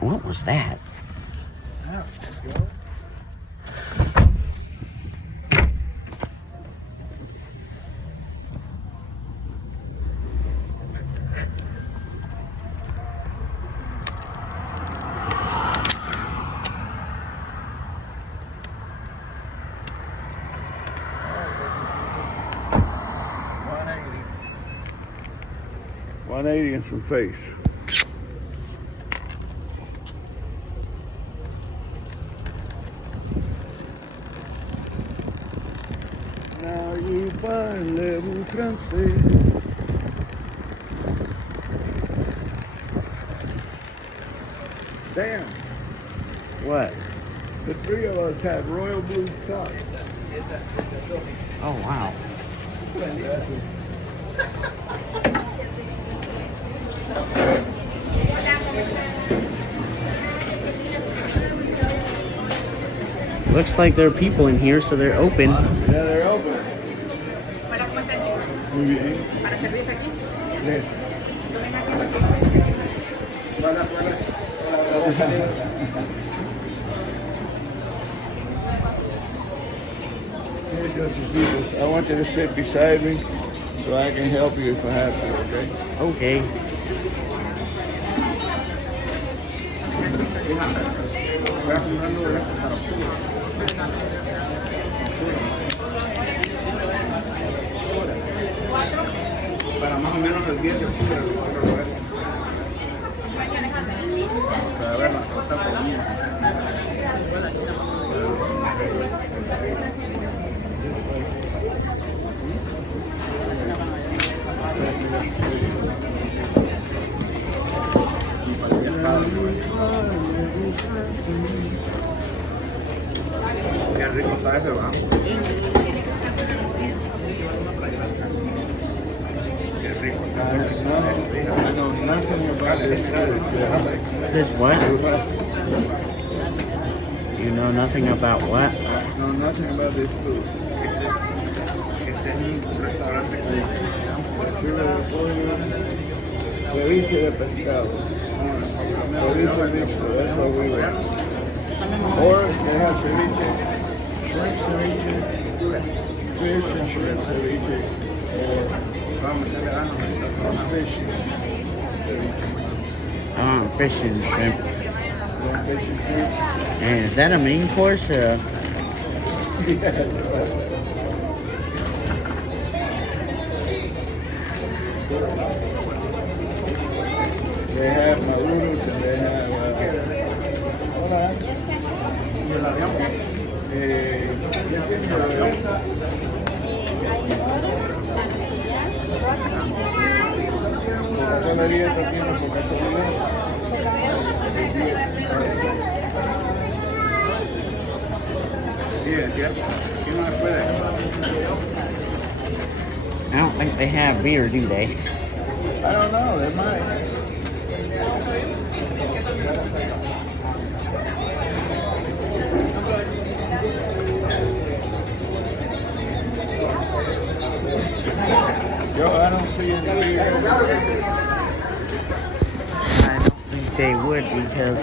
What was that? $180 and some face. Now you parlez-vous français? Damn. What? The three of us had royal blue socks. Oh, wow. Looks like there are people in here, so they're open. Yeah, they're open. Muy bien. Yes. I want you to sit beside me so I can help you if I have to, okay? Okay. Para más o menos el 10 de octubre. Para ver la cosa Qué rico está ese, ¿va? Qué rico está ese. I know nothing about this food. This what? You know nothing about what? I know nothing about this food. Este es un restaurante Chile de pollo, ceviche de pescado. Ceviche mixto, that's what we want. Or they have ceviche, shrimp ceviche, fish and shrimp ceviche, or fish ceviche. Fish and shrimp. Yeah, fish and shrimp. And is that a main course or? They have maduros and they have hola. Coca-Cola tiene por casualidad. Sí, es cierto. ¿Quién no se puede? I don't think they have beer, do they? I don't know, they might. Yo, I don't see any beer. I don't think they would because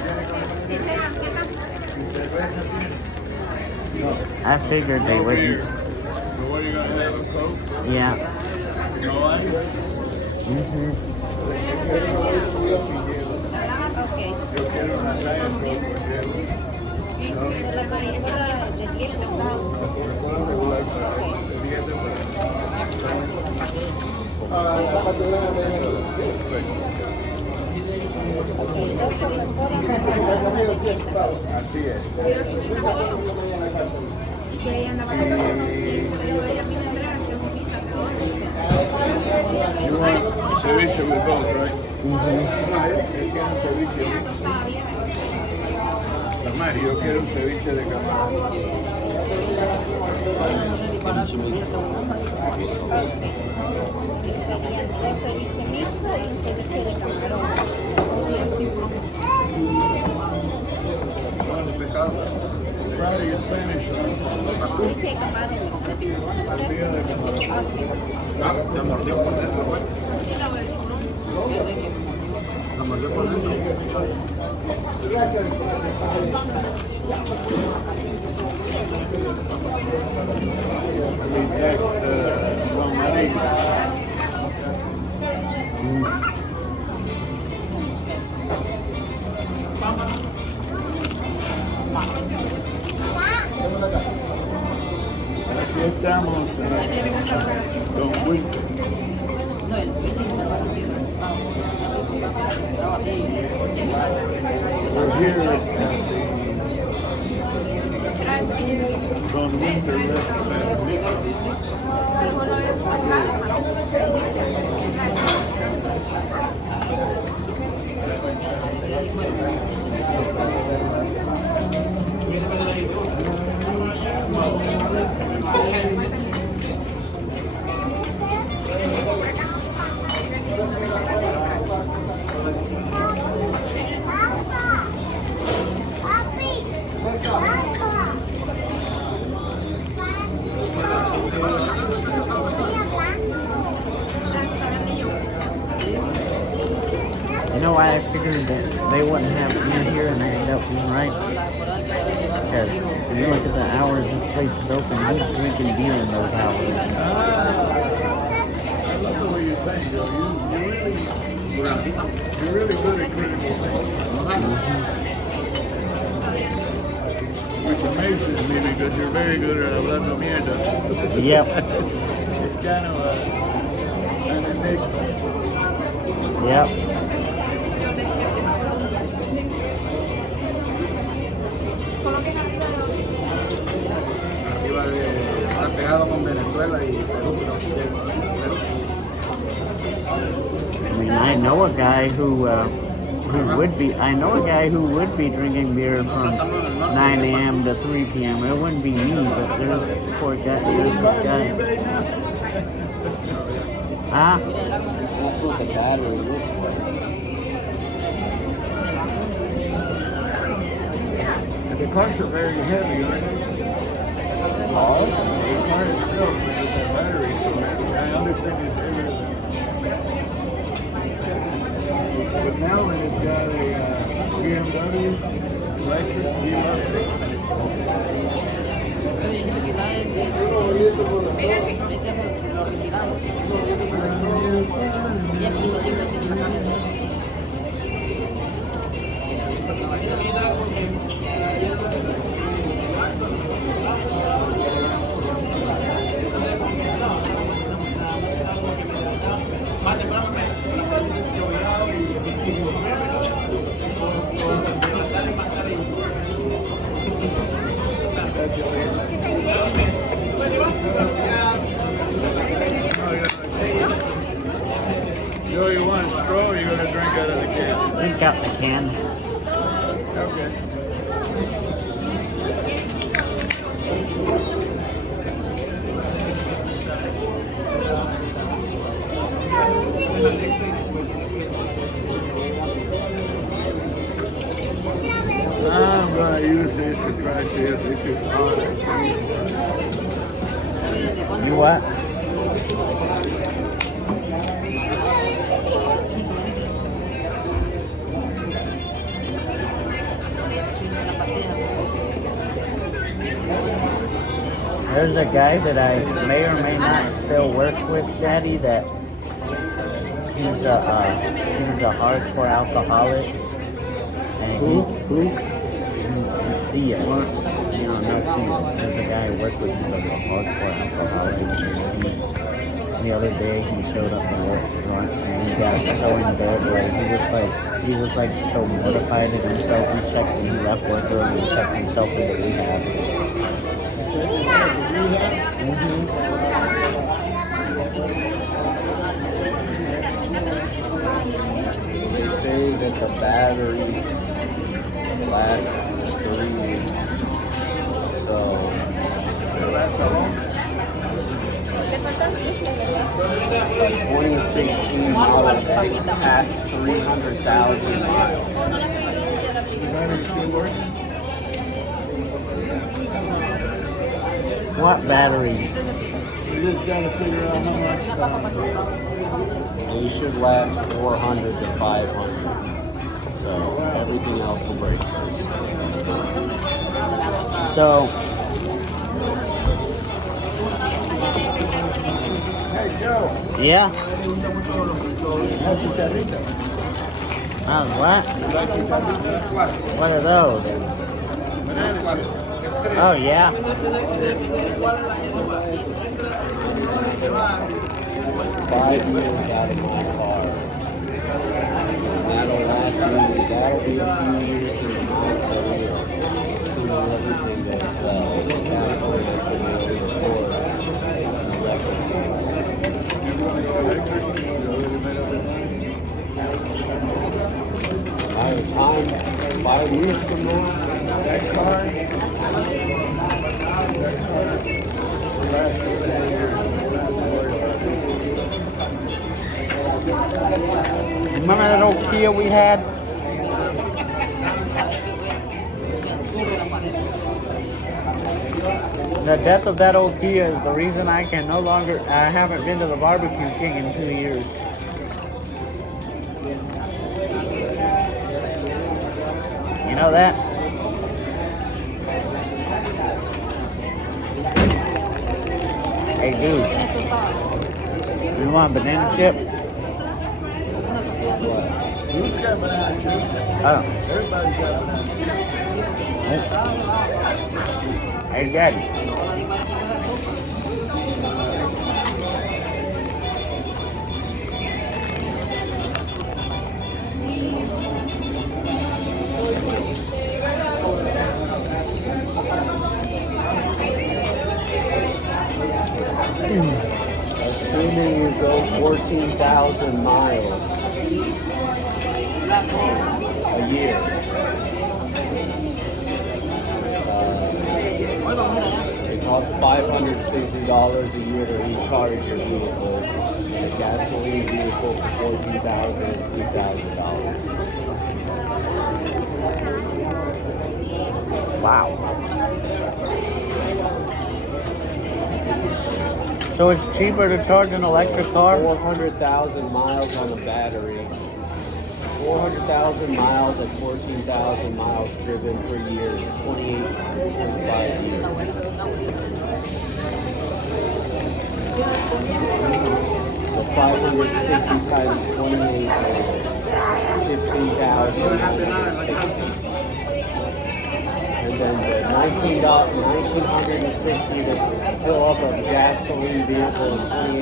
I figured they No beer. wouldn't. So what are you gonna have, a Coke? Yeah. No ice? Mm-hmm. Yo quiero una Diet Coke, porque no, la Coca-Cola regular, de 10 de pesos. La factura de así es. You want ceviche with both, right? Tamari, yo quiero un ceviche de camarón. Proud of your Spanish, right? Tortilla de camarón. ¿Se mordió por dentro, güey? ¿Se mordió por dentro? Aquí estamos. Don Wilson. We're here at the Don Winter restaurant. You know why I figured that they wouldn't have me here and I ended up being right? Because when you look at the hours this place is open, who's drinking beer in those hours? I love the way you think, Joe. You're really good at critical thinking. Which amazes me because you're very good at hablando mierda. Yep. It's kind of an enigma. Yep. I mean, I know a guy who would be. I know a guy who would be drinking beer from 9 a.m. to 3 p.m. It wouldn't be me, but there's this poor guy. There's this guy. Huh? That's what the battery looks like. The cars are very heavy, aren't they? Oh, The car itself, with that battery, so heavy. I understand it's heavier than. But now when it's got a BMW electric, Joe, you want a straw or you going to drink out of the can? Drink out the can. Okay. I'm going to use this to try to see if this is honest. You what? There's a guy that I may or may not still work with, Daddy, that he's a hardcore alcoholic. And Who? Thea. You don't know Thea. There's a guy I work with who's like a hardcore alcoholic. And the other day he showed up to work drunk and he got so in bed where he was like so mortified at himself. He checked when he left work early and checked himself into rehab. they say that the batteries last 3 weeks. So, 2016 model X past 300,000 miles. The battery still working? What batteries? You just got to figure out how much. They should last 400 to 500. So every everything else will break. So, Hey, Joe. yeah. That's a charrito. What? What are those? Oh, yeah. 5 years out of my car. That'll last me, that'll be a few years in my career. Assuming everything goes well. Mechanical, I'm 5 years from now, That car. Remember that old Kia we had? The death of that old Kia is the reason I haven't been to the Barbecue King in 2 years. You know that? Hey dude, you want banana chip? Who's got banana chips? Oh. Everybody's got banana. Hey Daddy. assuming you go 14,000 miles a year. It costs $560 a year to recharge your vehicle. And a gasoline vehicle for $14,000 is $2,000. Wow. So it's cheaper to charge an electric car? 400,000 miles on the battery. 400,000 miles at 14,000 miles driven per year is 28.5 years. So 560 times 28 is 15,960. And then the $1960 to fill up a gasoline vehicle in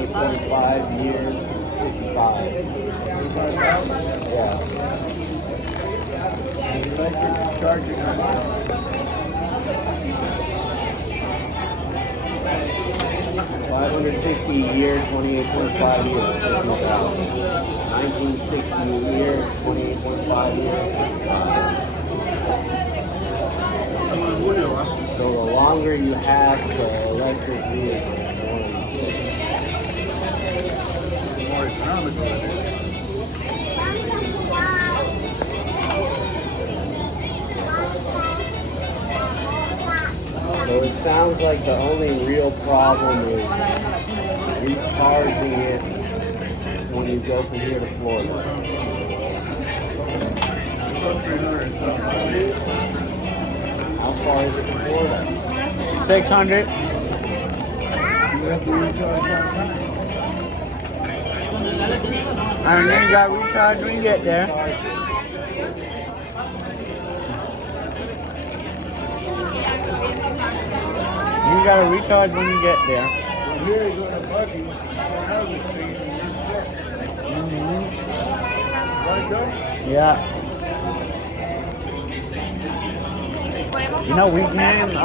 28.5 years is 55. Yeah. Electric charging. 560 a year, 28.5 years, 50,000. 1960 a year, 28.5 years, 55. So the longer you have the electric vehicle, the more you save. More economical. So it sounds like the only real problem is recharging it when you go from here to Florida. How far is it to Florida? 600. You have to recharge that time. And then you got recharge when you get there. You gotta recharge when you get there. Well, here you go in a buggy, you don't have this thing, and you're set. Right, Joe? Yeah. You know, we can, You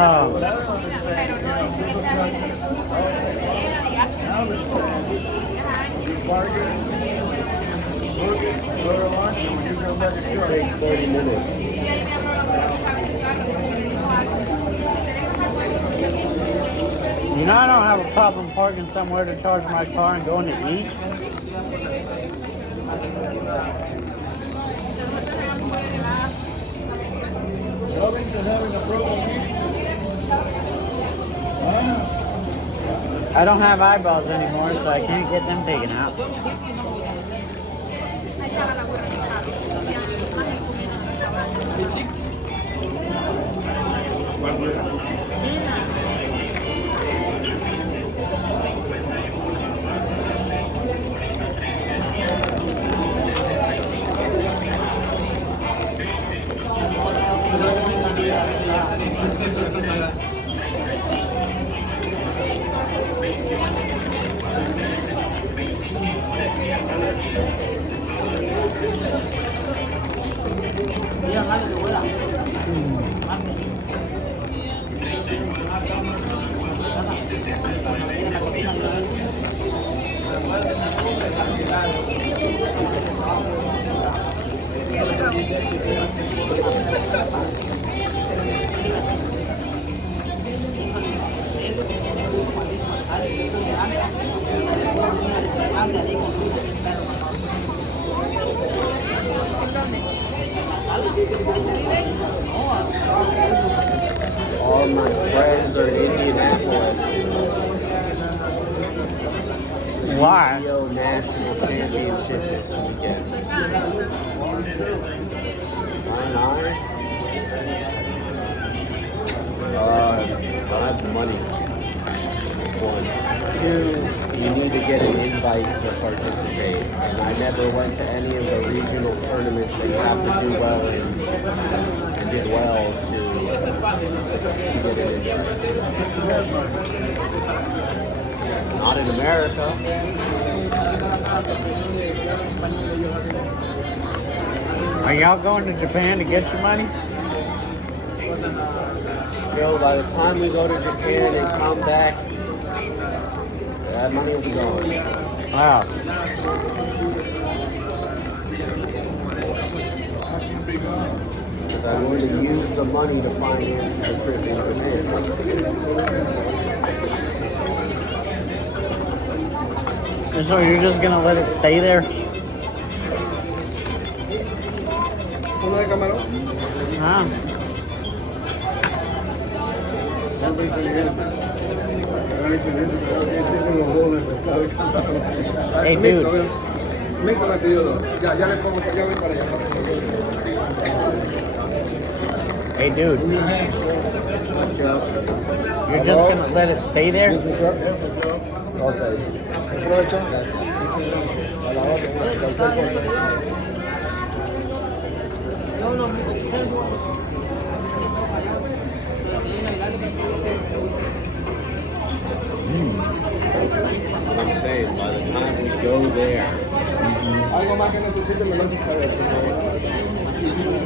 bargain, book it, go to lunch, and when you come back, it's It yours. takes 30 minutes. you know, I don't have a problem parking somewhere to charge my car and going to eat. Wellington having a program meeting? Huh? I don't have eyeballs anymore, so I can't get them taken out. All my friends are in Indianapolis. Why? Rio National Championship this weekend. I have money. One. Two, you need to get an invite to participate. And I never went to any of the regional tournaments that you have to do well in and did well to get an invite. Not in America. Are y'all going to Japan to get your money? So by the time we go to Japan and come back, that money will be gone. Wow. Because I'm going to use the money to finance the trip in Japan. And so you're just gonna let it stay there? Huh? Hey, dude. Hey, dude. You're just gonna let it stay there? What I'm saying, by the time we go there, Algo más que necesite me lo hace saber, por favor.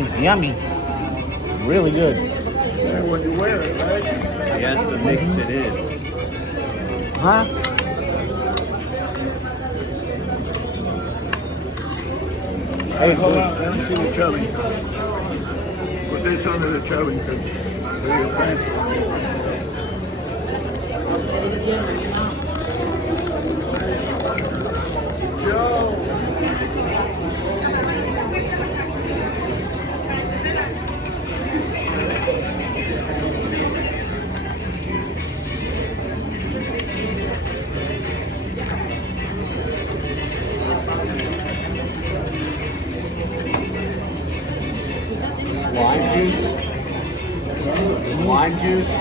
It's yummy. Really good. When you wear it, right? he has to mix it in. Huh? Hey, Hold dude. on, let me see the chubby. What they tell me the chubby, because they're fancy. Lime juice? Lime juice?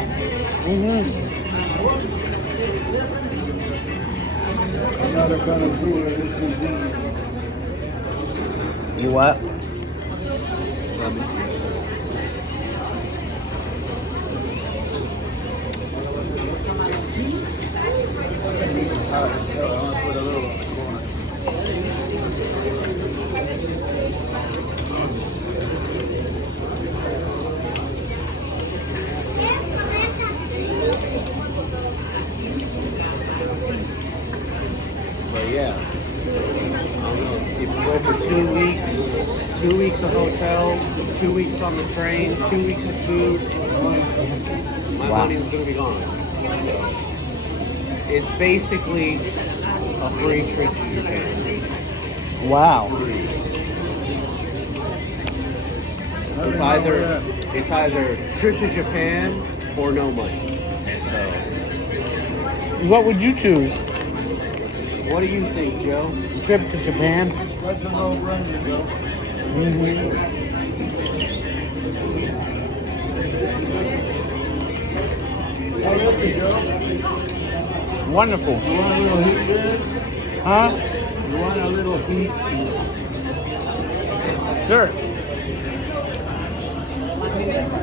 Another kind of food that this is You what? put a little corn. But yeah, I don't know. If you go for 2 weeks of hotel, 2 weeks on the train, 2 weeks of food, my Wow. money is going to be gone. So, it's basically a free trip to Japan. Wow. It's either trip to Japan or no money. So, What would you choose? what do you think, Joe? Trip to Japan? That's a no-brainer, Joe. How is it, Joe? Wonderful. You want a little heat there? Huh? You want a little heat? Sure.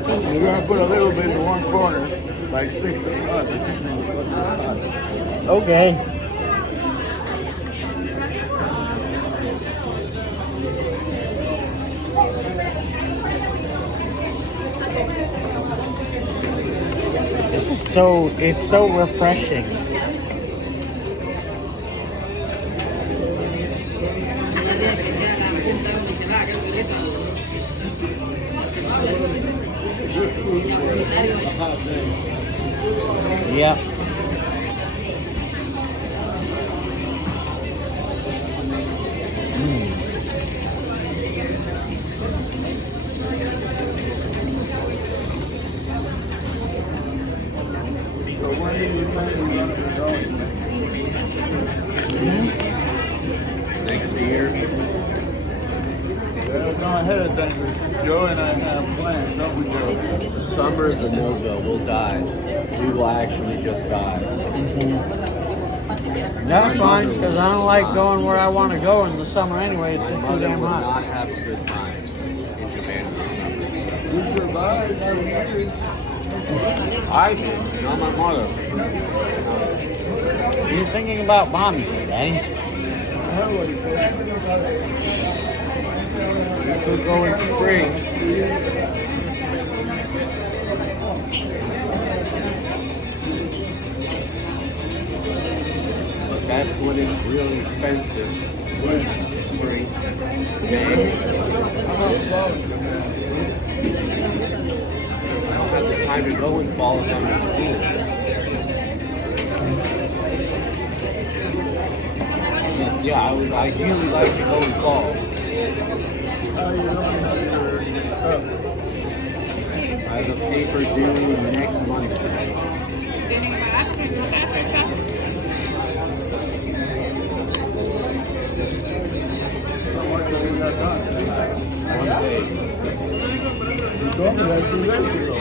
You're gonna put a little bit in one corner, like 6 o'clock. Okay. It's so refreshing. Yeah. So when do you think you're gonna be going? Next year. Yeah, go ahead of things. Joe and I have plans, don't we, Joe? Summer is a no-go. We'll die. We will actually just die. That's fine, because I don't like going where I want to go in the summer anyway. It's My just too mother damn would hot. not have a good time in Japan this summer. You survived 9 years. I did, not my mother. You're thinking about bombing me, Daddy. Hell, what he said. We could go in spring. But that's when it's really expensive. Spring. May. I don't have the time to go in fall if I'm in school. Yeah, I would ideally like to go in fall. How you doing with your stuff? I have a paper due next month. How much have you got done? One day. You told me that 2 days ago.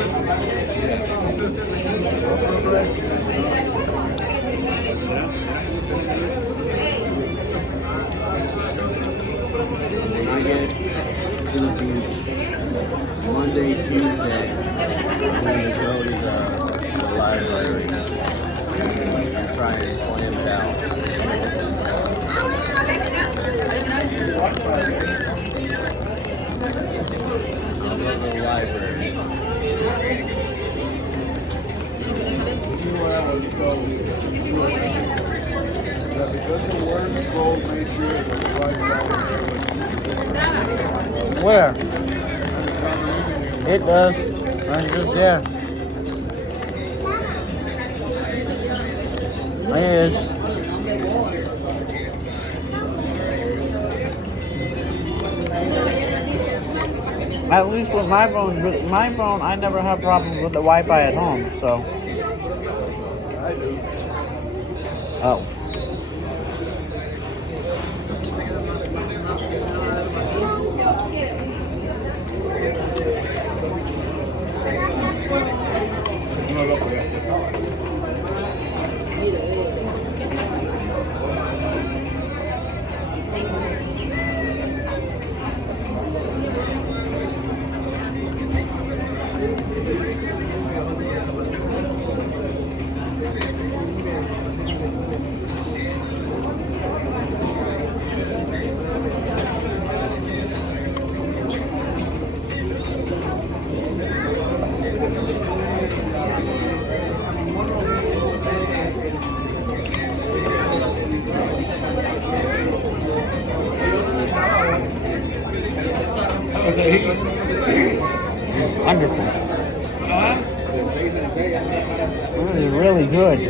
When I get to the beach, Monday, Tuesday, I'm going to go to the library and try and slam it out. I'll go to the library. You know what I was told? That because the word gold nature is a $5 Where? It does. I'm just there. It is. At least with my phone, I never have problems with the Wi-Fi at home, so. I do. Oh. Wonderful. Really, really good.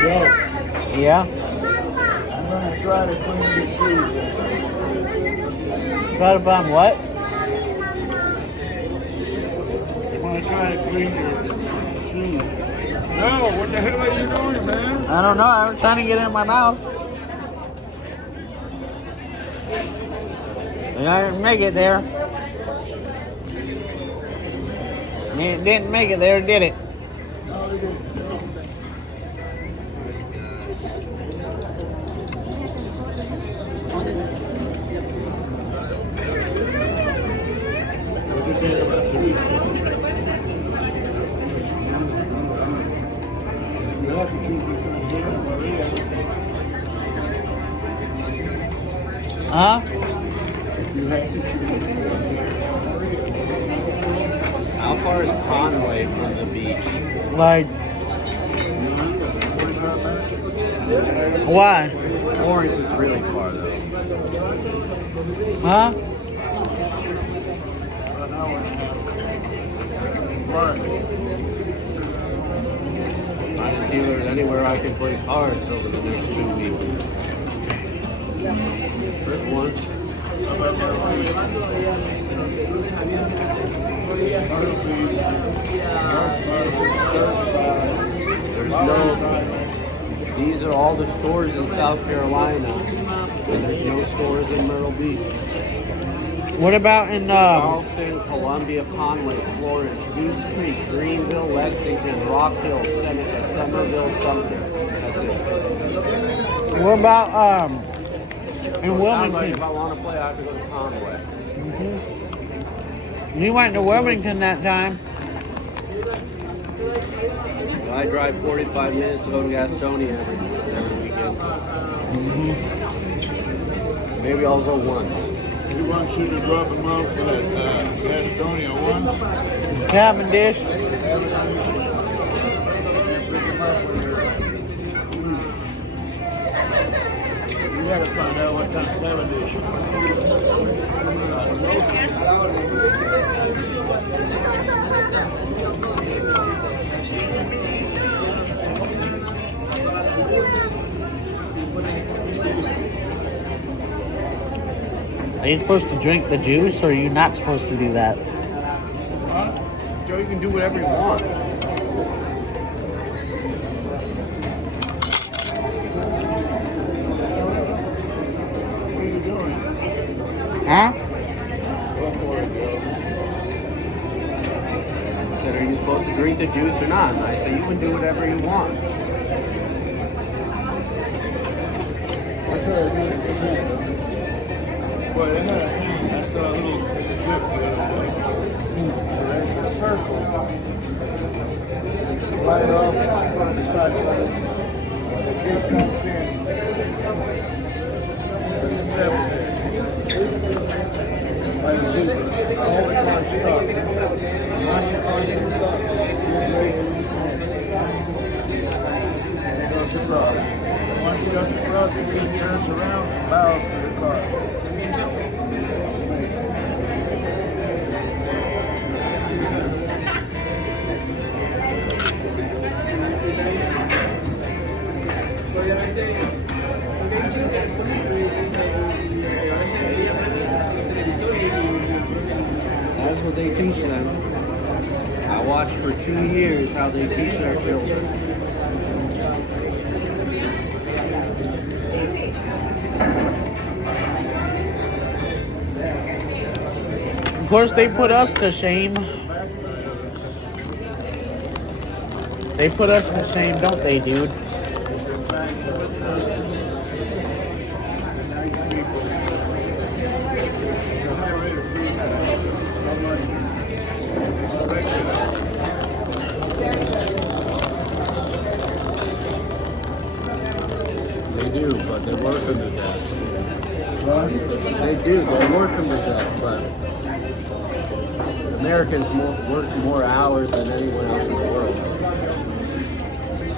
Joe, Yeah? I'm gonna try to clean your shoes. Try to find what? I'm gonna try to clean your shoes. No, what the hell are you doing, man? I don't know. I was trying to get it in my mouth. And I didn't make it there. It didn't make it there, did it? No, they didn't. What do you think about Cerise? You have to choose between here and Maria. Huh? You have to choose between here and Maria. How far is Conway from the beach? Like, 45 minutes? why? Florence is really far though. Huh? An hour and a half. Right. I didn't feel there's anywhere I can play cards over the next 2 weeks. Trip once. There's no. These are all the stores in South Carolina, and there's no stores in Myrtle Beach. What about in, Charleston, Columbia, Conway, Florence, Goose Creek, Greenville, Lexington, Rock Hill, Somerville, Sumter. That's it. what about, in Sounds like Wilmington? if I want to play, I have to go to Conway. We went to Wilmington that time. I drive 45 minutes to go to Gastonia every weekend. Maybe I'll go once. You want you to drop them off at Gastonia one? Cavendish. And pick them up when you gotta find out what kind of Cavendish you want. Are you supposed to drink the juice, or are you not supposed to do that? Huh? Joe, you can do whatever you want. What are you doing? Huh? Go for it, Joe. I said, are you supposed to drink the juice or not? And I said, you can do whatever you want. That's what I do. Well, isn't that a thing? That's a little dip. That's a circle. Light it off on the side. It comes in. Step like a zebra. All the cars stop. Once you're on your stop, you're racing. And it goes across. Once you go across, it just turns around and bows to the car. That's what they teach them. I watched for 2 years how they teach their children. Of course, they put us to shame. They put us to shame, don't they, dude? They do, but they work them to death. They do, they work them to death, but Americans work more hours than anyone else in the world.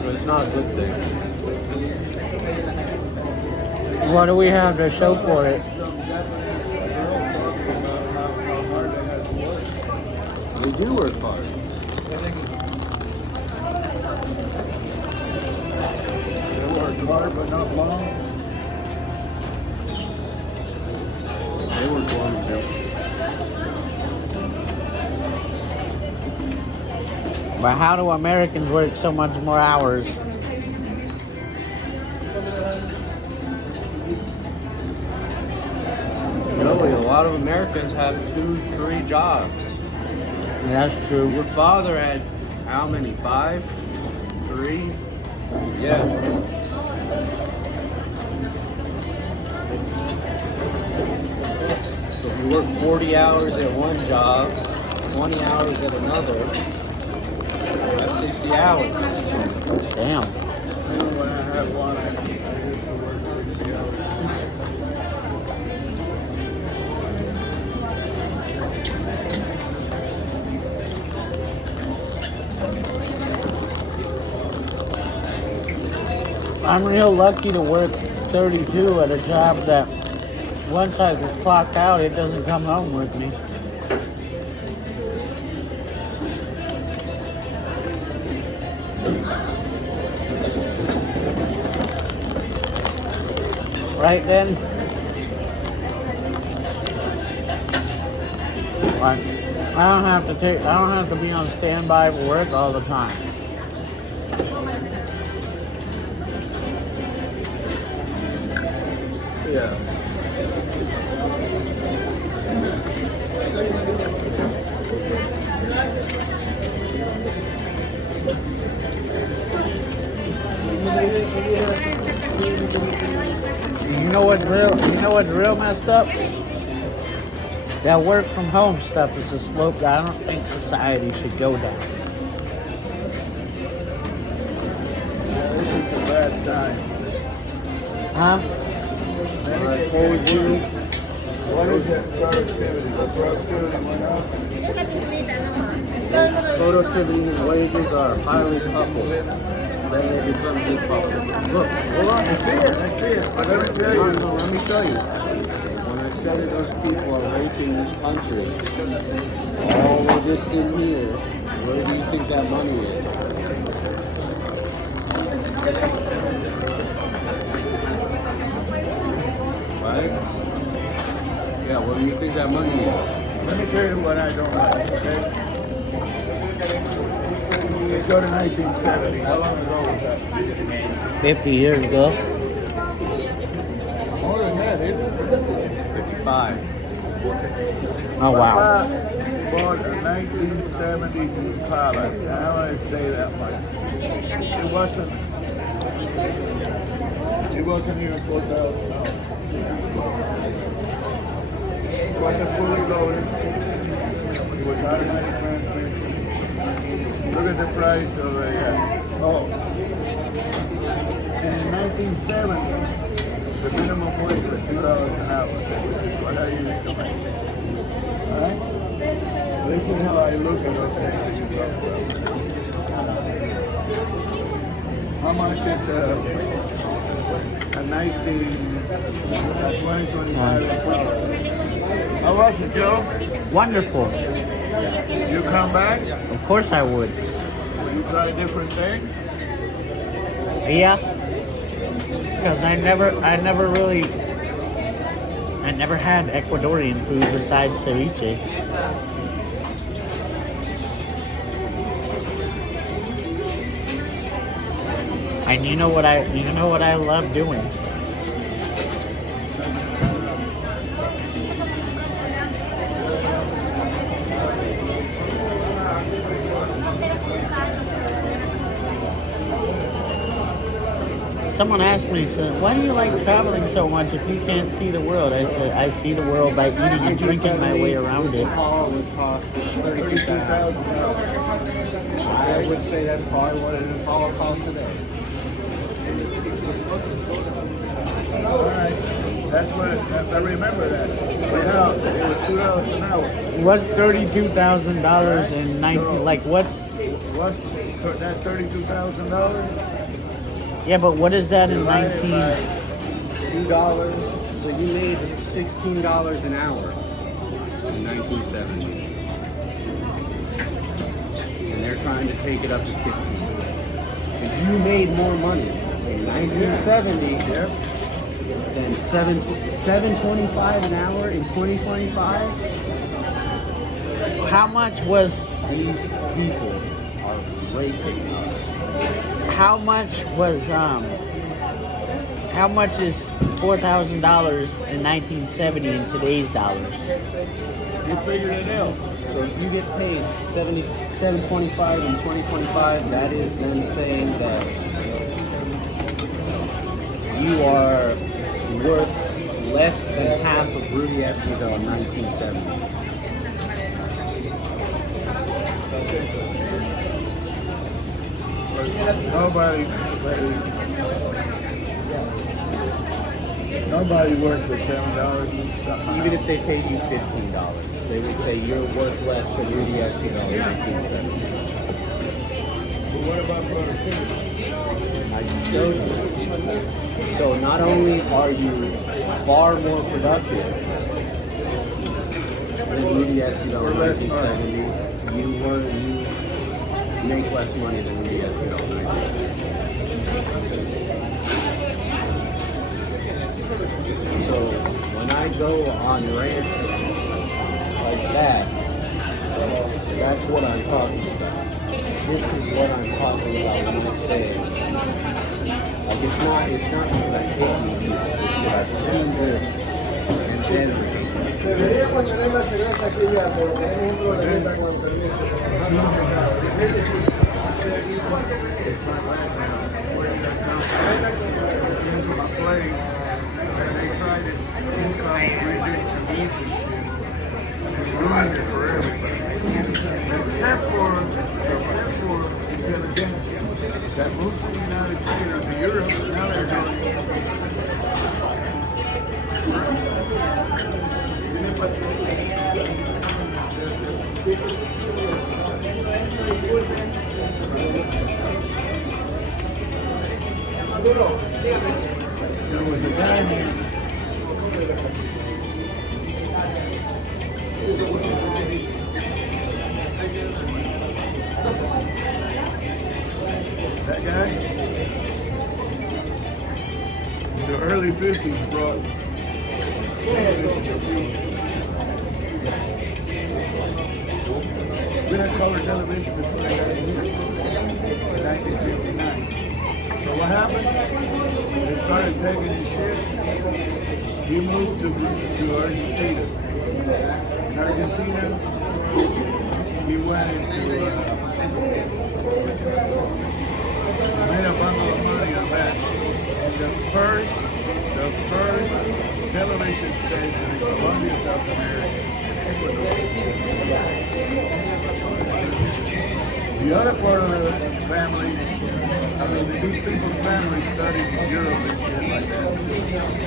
So it's not a good thing. What do we have to show for it? They do work hard. not long. They were going to. But how do Americans work so much more hours? Really, a lot of Americans have 2, 3 jobs. That's true. Your father had how many? 5? 3? Yeah. So if you work 40 hours at one job, 20 hours at another, that's 60 hours. Damn. I know when I had one, I used to work 60 hours. I'm real lucky to work 32 at a job that once I get clocked out, it doesn't come home with me. Right then? Like, I don't have to be on standby for work all the time. Yeah. You know what's real messed up? That work from home stuff is a slope that I don't think society should go down. This is a bad time. Huh? I told you, what is that productivity? The productivity went up. Productivity and wages are highly coupled. Then they become decoupled. Look, Hold on, I see it. But let me tell you. no, let me show you. When I said that those people are raping this country, all of this in here, where do you think that money is? Right? Yeah, where do you think that money is? Let me tell you what I don't like, okay? You go to 1970. How long ago was that? 50 years ago. More than that, isn't it? 55. Oh wow. I bought a 1970 Impala. How I say that much? It wasn't even $4,000. It wasn't fully loaded. It was automatic transmission. Look at the price of a and in 1970, the minimum wage was $2 an hour. What I used to make. Alright? This is how I look at those things that you talk about. How much is a 2025 Impala? How was it, Joe? Wonderful. You come back? Of course I would. Will you try different things? Yeah. Because I never had Ecuadorian food besides ceviche. And you know what I love doing? Someone asked me, so why do you like traveling so much if you can't see the world? I said, I see the world by eating and drinking my way around it. Car would cost $32,000. I would say that's probably what an Impala costs today. Alright. That's what I remember that. Right now, it was $2 an hour. What's $32,000 in 19? Like what's? What's that $32,000? Yeah, but what is that in Divided 19? by $2, so you made $16 an hour in 1970. And they're trying to take it up to 15. And you made more money. in 1970, Yep. then $7.25 an hour in 2025. How much was, These people are raping us. how much is $4,000 in 1970 in today's dollars? You figured it out. So if you get paid $7.25 in 2025, that is them saying that you are worth less than half of Rudy Esquivel in 1970. Nobody works for $7 and something. Even if they paid you $15, they would say you're worth less than Rudy Esquivel in 1970. But what about productivity? I showed you. So not only are you far more productive than Rudy Esquivel in 1970, you make less money than Rudy Esquivel in 1970. So when I go on rants like that, that's what I'm talking about. This is what I'm talking about when I say, like, it's not because I hate these people, it's because I've seen this generate. Debería poner la cerveza aquí ya, pero tenemos un problemita con el permiso. Therefore, intelligentsia that moved from the United States to Europe, now they're there was a guy named that guy in the early 50s brought we had color television before they got it here in 1959. So what happened? They started taking his shit. He moved to Argentina. In Argentina, he went into made a bundle of money on that. And the first television station in Colombia, South America. The other part of the family, these people's family studied in Europe and shit like that.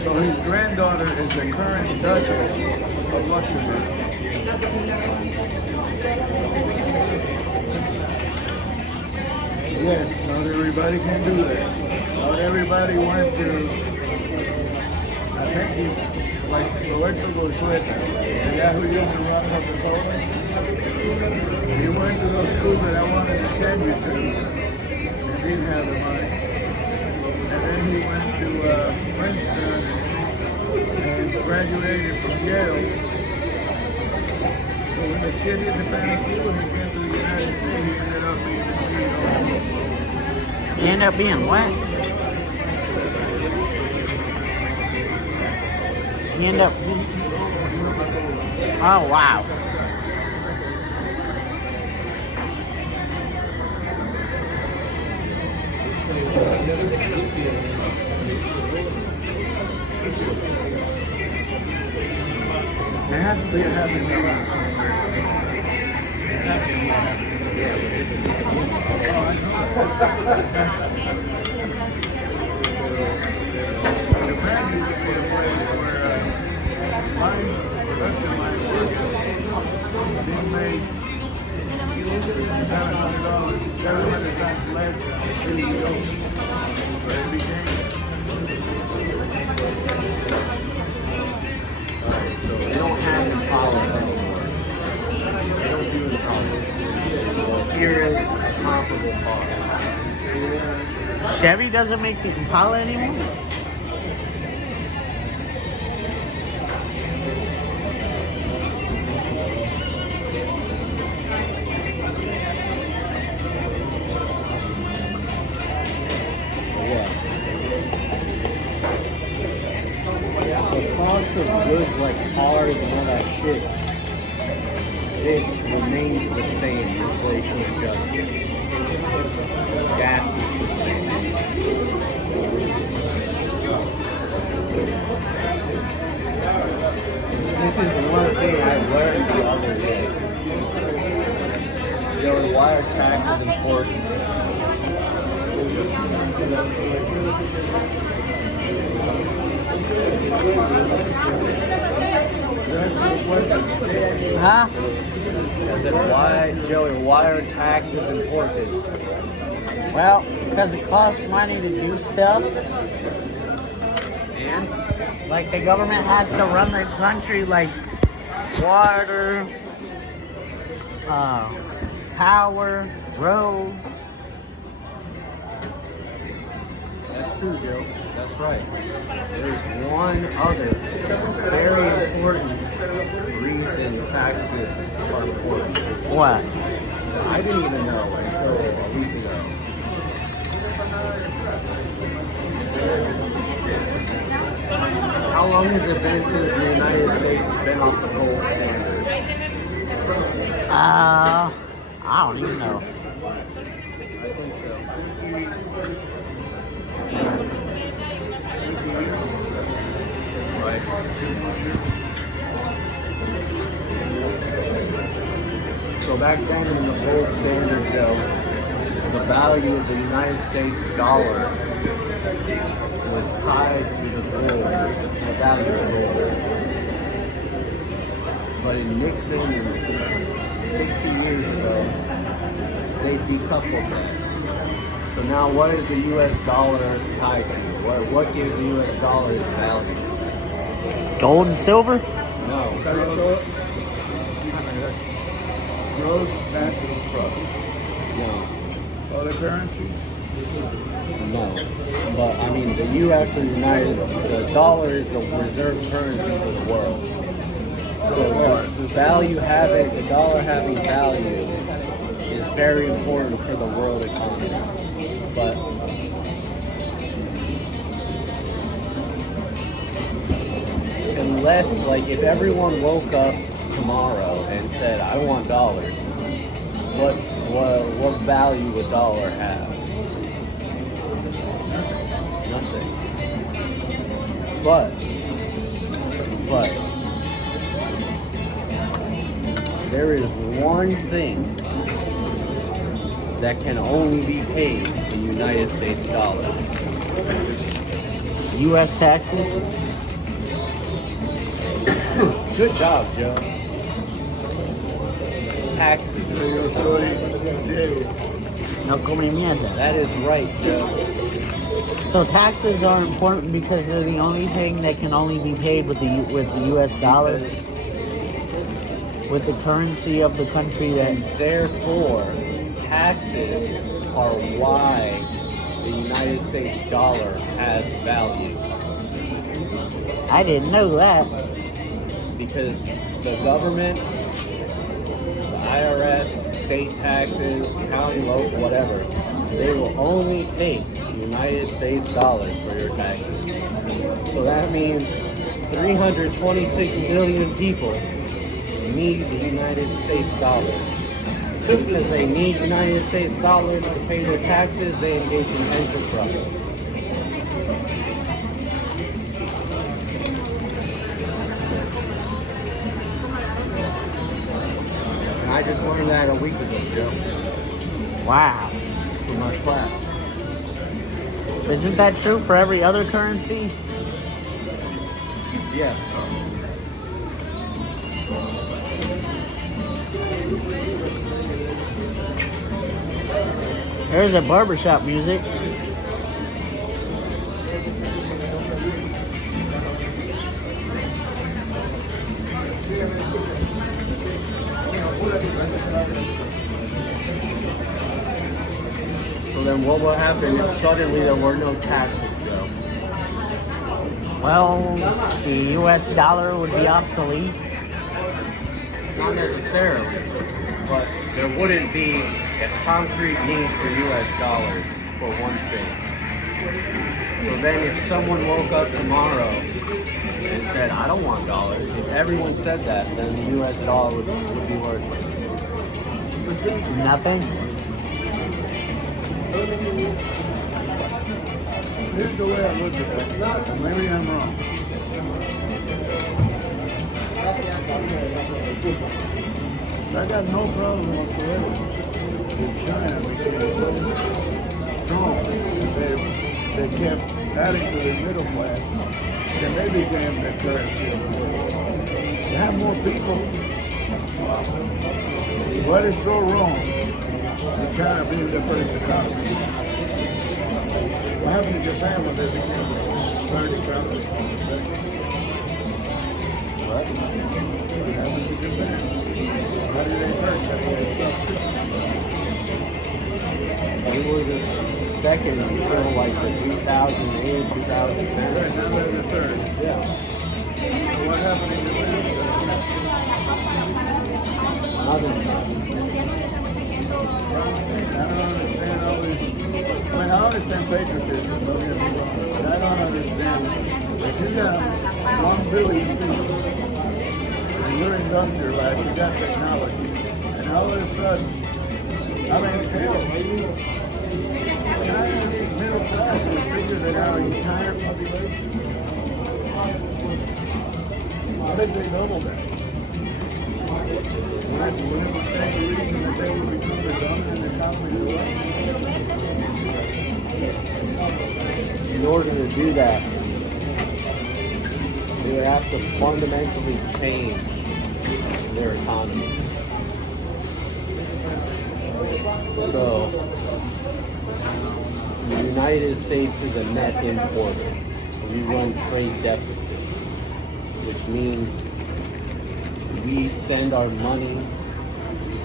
So his granddaughter is the current Duchess of Luxembourg. Yes, not everybody can do that. Not everybody went to, I think he, like Roberto Goizueta, the guy who used to run Coca-Cola. He went to those schools that I wanted to send you to, and didn't have the money. And then he went to Princeton and graduated from Yale. So when the shit hit the fan of Cuba, he came to the United States, he ended up being the CEO. You end up being what? You end up being... Oh, wow. There has to be a happy medium. So they don't have the powers anymore. They don't do the powers. Here is comparable powers. Chevy doesn't make the Impala anymore? The cost of goods like cars and all that shit, this remains the same, inflation adjusted. Gas is the same. This is one thing I learned the other day. Your wire tax is important. Huh? I said, why, Joey, wire tax is important? Well, because it costs money to do stuff. And? Like the government has to run their country like water, power, roads. That's true, Joe. That's right. There's one other very important reason taxes are important. What? I didn't even know until a week ago. How long has it been since the United States has been off the gold standard? I don't even know. I think so. Right. So back then in the gold standard, Joe, the value of the United States dollar was tied to the gold, the value of gold. But in Nixon, 60 years ago, they decoupled that. So now what is the U.S. dollar tied to? What gives the U.S. dollar its value? Gold and silver? No. Gross national product. No. Other currency? No. But I mean, the U.S. and the dollar is the reserve currency for the world. So the dollar having value is very important for the world economy. But unless, like, if everyone woke up tomorrow and said, I want dollars, what value would dollar have? Nothing. But there is one thing that can only be paid in United States dollars. U.S. taxes? Good job, Joe. Taxes. Yo soy Jay. No come mierda. That is right, Joe. So taxes are important because they're the only thing that can only be paid with the U.S. dollar, with the currency of the country that. Therefore, taxes are why the United States dollar has value. I didn't know that. Because the government, the IRS, state taxes, county, local, whatever, they will only take United States dollars for your taxes. So that means 326 million people need the United States dollars. Because they need United States dollars to pay their taxes, they engage in enterprise. And I just learned that a week ago, Joe, Wow. from my class. Isn't that true for every other currency? Yeah. There's a barbershop music. So then what will happen if suddenly there were no taxes, Joe? Well, the US dollar would be obsolete. Not necessarily, but there wouldn't be a concrete need for US dollars, for one thing. So then if someone woke up tomorrow and said, I don't want dollars, if everyone said that, then the US dollar would be worthless. Nothing. Here's the way I look at that. Maybe I'm wrong. I got no problem whatsoever with China because strong. They kept adding to the middle class, and they became the currency of the world. You have more people. What is so wrong with China being the first economy? What happened to Japan when they became the third economy? What happened to Japan? How did they first? It was the second until like the 2008, 2010. Right, now they're the third. Yeah. So what happened in Japan? Nothing. I don't understand all this. I mean, I understand patriotism, don't get me wrong. But I don't understand if you got 1 billion people and you're industrialized, you got technology, and all of a sudden, I mean, hell, China's middle class is bigger than our entire population. I think they doubled that. Wouldn't it stand to reason that they would become the dominant economy of the world? In order to do that, they would have to fundamentally change their economy. So, the United States is a net importer. We run trade deficits, which means we send our money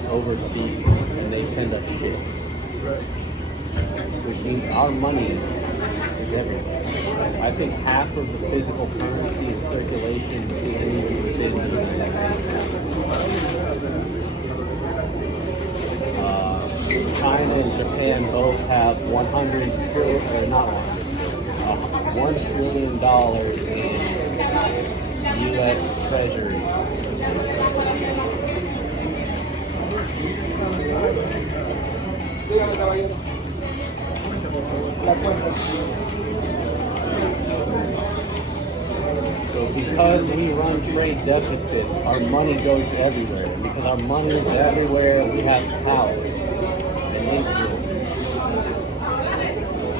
overseas and they send us shit. Which means our money is everywhere. I think half of the physical currency in circulation isn't even within the United States. China and Japan both have $1 trillion in U.S. treasuries. So because we run trade deficits, our money goes everywhere. And because our money is everywhere, we have power and influence.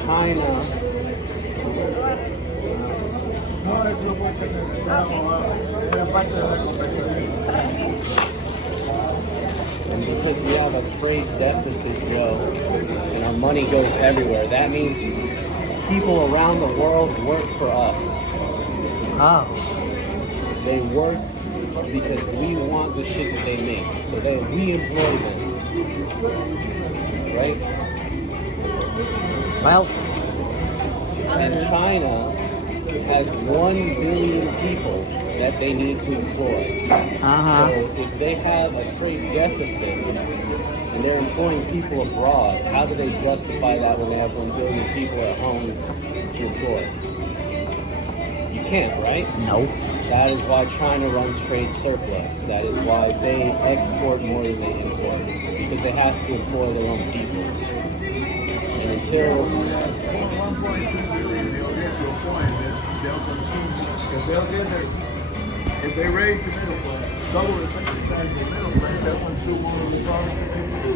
China and because we have a trade deficit, Joe, and our money goes everywhere, that means people around the world work for us. Oh. They work because we want the shit that they make, so that we employ them. Right? Well, And China has 1 billion people that they need to employ. uh-huh. So if they have a trade deficit and they're employing people abroad, how do they justify that when they have 1 billion people at home to employ? You can't, right? Nope. That is why China runs trade surplus. That is why they export more than they import, because they have to employ their own people. And until If they raise the middle class, double the size of the middle class, that one's still more of the problem than they do.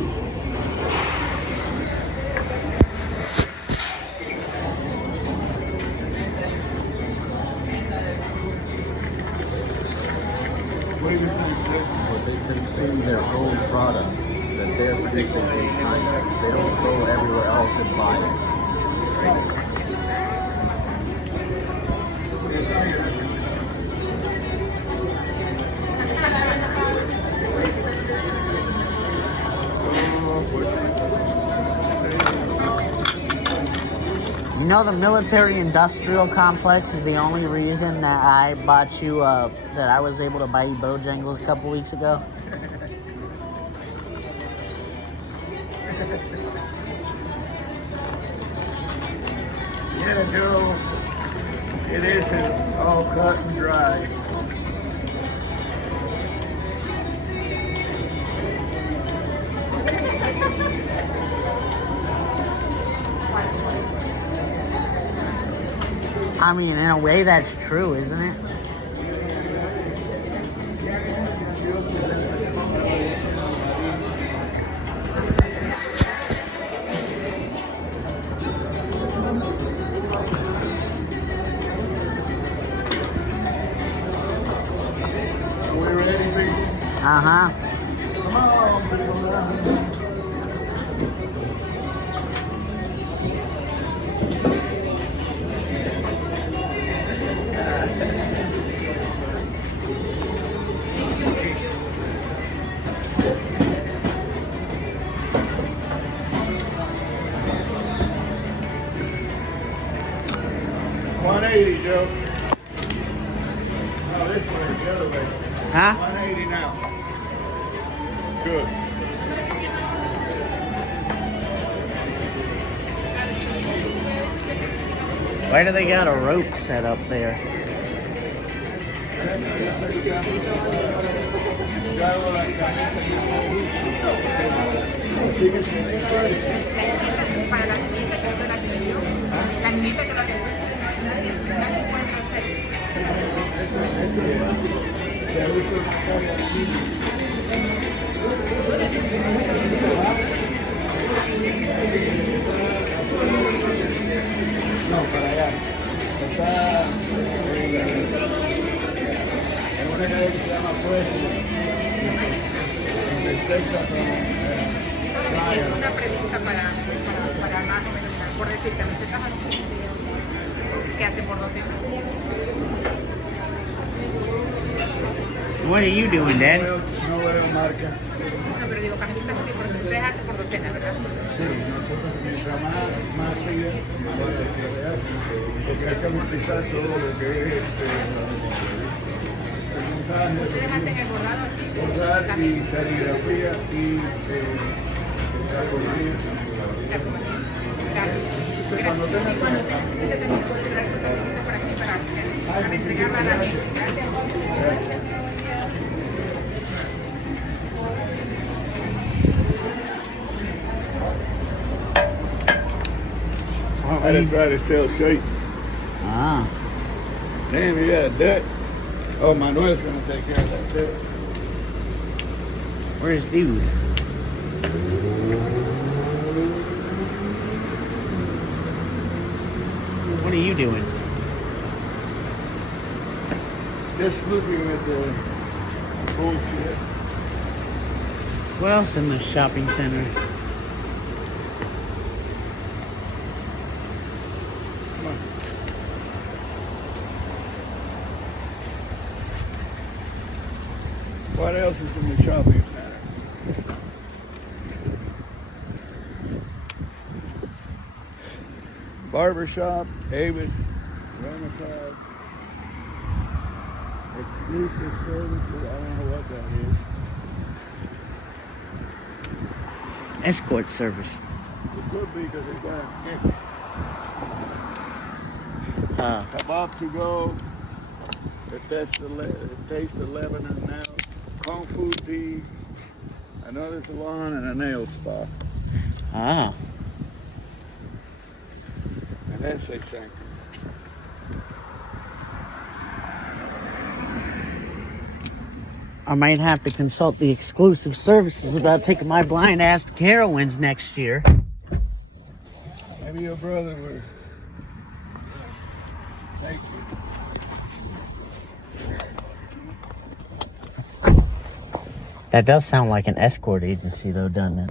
What do you think, sir? but they consume their own product that they're producing in China. They don't go everywhere else and buy it. You know, the military-industrial complex is the only reason that I bought you, that I was able to buy you Bojangles a couple weeks ago. Yeah, Joe, it isn't all cut and dry. I mean, in a way, that's true, isn't it? Are we ready, people? Uh-huh. Come on, people. $180, Joe. No, this way, the other way. Huh? 180 now. Good. Why do they got a rope set up there? Para la niñita que fue la que le dio. La niñita que la que No, para allá. Está en una calle que se llama Puesto. una pregunta para más o menos, por decir que no se trabaja ¿qué hace por 2 semanas? What are you doing, Dad? No veo marca. No, pero digo, camisetas así, por ustedes hacen por docena, ¿verdad? Sí, nosotros mientras más sigue, más barato. Porque hay que amortizar todo lo que es el montaje, Ustedes hacen el bordado así. bordar y serigrafía y calcomanía. Cuando tengan para entregarla a la gente. Gracias. I didn't try to sell shirts. Ah. Damn, you got that. Oh, Manuel's gonna take care of that too. Where's dude? What are you doing? Just looking at the bullshit. What else in the shopping center? Come on. What else is in the shopping center? Barbershop, Avis, Rent-A-Car, exclusive services, I don't know what that is. Escort service. It could be because it's got kebab to go, Taste of Lebanon now, Kung Fu Tea, another salon, and a nail spa. Ah. And then say thank you. I might have to consult the exclusive services about taking my blind ass to Carowinds next year. Maybe your brother would. Thank you. That does sound like an escort agency, though, doesn't it?